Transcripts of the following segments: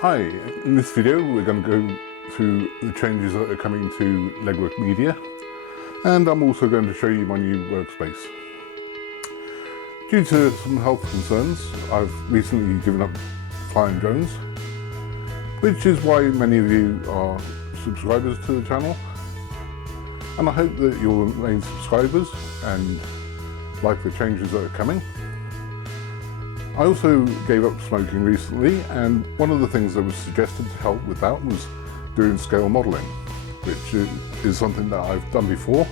Hi, in this video we're going to go through the changes that are coming to Leggework Media, and I'm also going to show you my new workspace. Due to some health concerns, I've recently given up flying drones, which is why many of you are subscribers to the channel, and I hope that you'll remain subscribers and like the changes that are coming. I also gave up smoking recently, and one of the things that was suggested to help with that was doing scale modelling, which is something that I've done before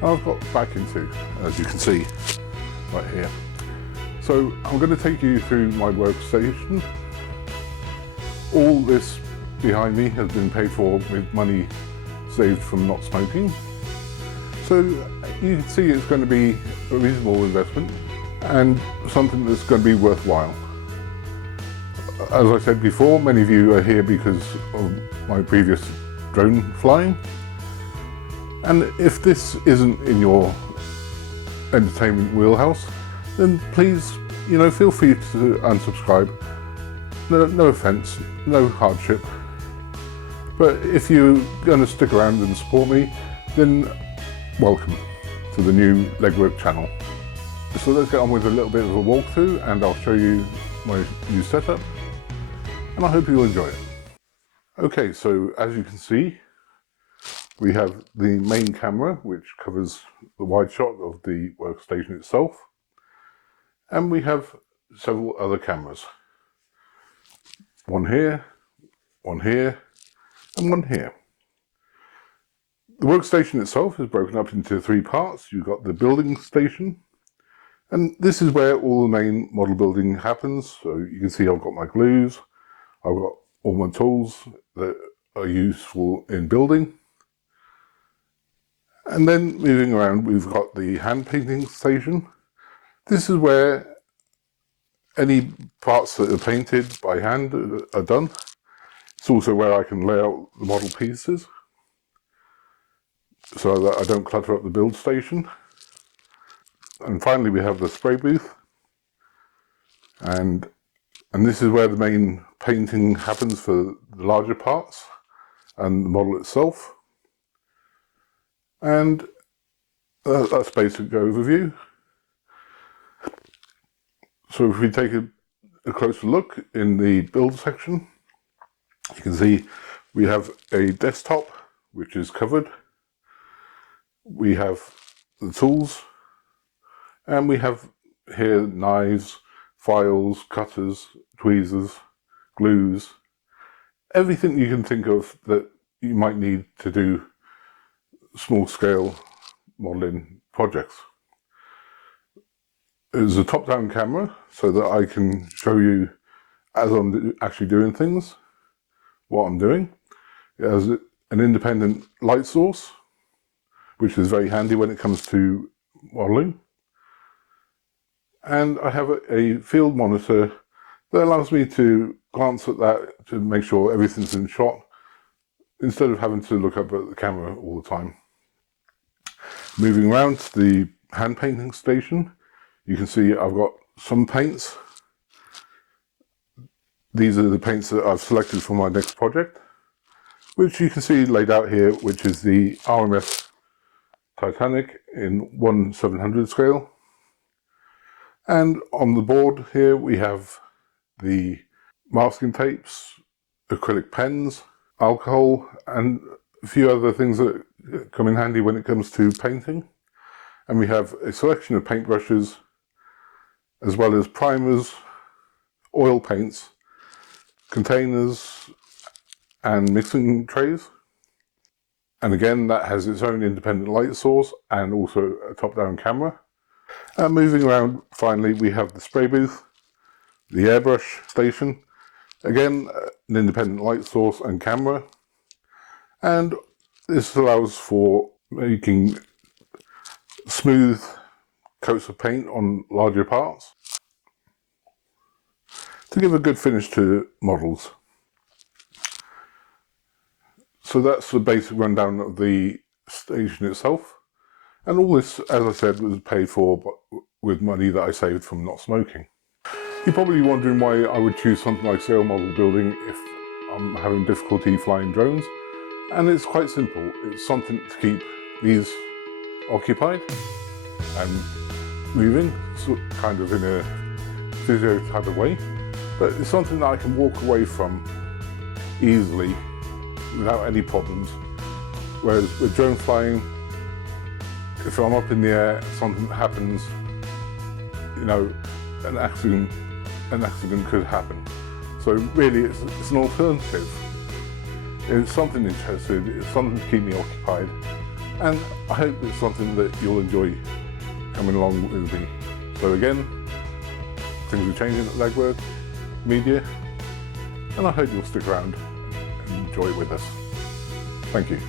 and I've got back into, as you can see right here. So I'm going to take you through my workstation. All this behind me has been paid for with money saved from not smoking, so you can see it's going to be a reasonable investment and something that's going to be worthwhile. As I said before, many of you are here because of my previous drone flying, and if this isn't in your entertainment wheelhouse, then please, feel free to unsubscribe. No offence, no hardship, but if you're going to stick around and support me, then welcome to the new Leggework channel. So let's get on with a little bit of a walkthrough, and I'll show you my new setup, and I hope you'll enjoy it. Okay, so as you can see, we have the main camera, which covers the wide shot of the workstation itself, and we have several other cameras. One here, and one here. The workstation itself is broken up into three parts. You've got the building station, and this is where all the main model building happens. So you can see I've got my glues, I've got all my tools that are useful in building. And then moving around, we've got the hand painting station. This is where any parts that are painted by hand are done. It's also where I can lay out the model pieces so that I don't clutter up the build station. And finally we have the spray booth, and this is where the main painting happens for the larger parts and the model itself. And that's basic overview. So if we take a closer look in the build section, you can see we have a desktop which is covered, we have the tools, and we have here knives, files, cutters, tweezers, glues, everything you can think of that you might need to do small scale modelling projects. There's a top-down camera so that I can show you as I'm actually doing things, what I'm doing. It has an independent light source, which is very handy when it comes to modelling. And I have a field monitor that allows me to glance at that to make sure everything's in shot, instead of having to look up at the camera all the time. Moving around to the hand painting station, you can see I've got some paints. These are the paints that I've selected for my next project, which you can see laid out here, which is the RMS Titanic in 1/700 scale. And on the board here we have the masking tapes, acrylic pens, alcohol, and a few other things that come in handy when it comes to painting. And we have a selection of paintbrushes, as well as primers, oil paints, containers, and mixing trays. And again, that has its own independent light source and also a top-down camera. Moving around, finally, we have the spray booth, the airbrush station, again, an independent light source and camera. And this allows for making smooth coats of paint on larger parts to give a good finish to models. So that's the basic rundown of the station itself. And all this, as I said, was paid for with money that I saved from not smoking. You're probably wondering why I would choose something like sail model building if I'm having difficulty flying drones, and it's quite simple. It's something to keep these occupied and moving, kind of in a physio type of way, but it's something that I can walk away from easily without any problems. Whereas with drone flying, if I'm up in the air, something happens, you know, an accident could happen. So really it's an alternative. It's something interesting, it's something to keep me occupied, and I hope it's something that you'll enjoy coming along with me. So again, things are changing at Leggework Media, and I hope you'll stick around and enjoy it with us. Thank you.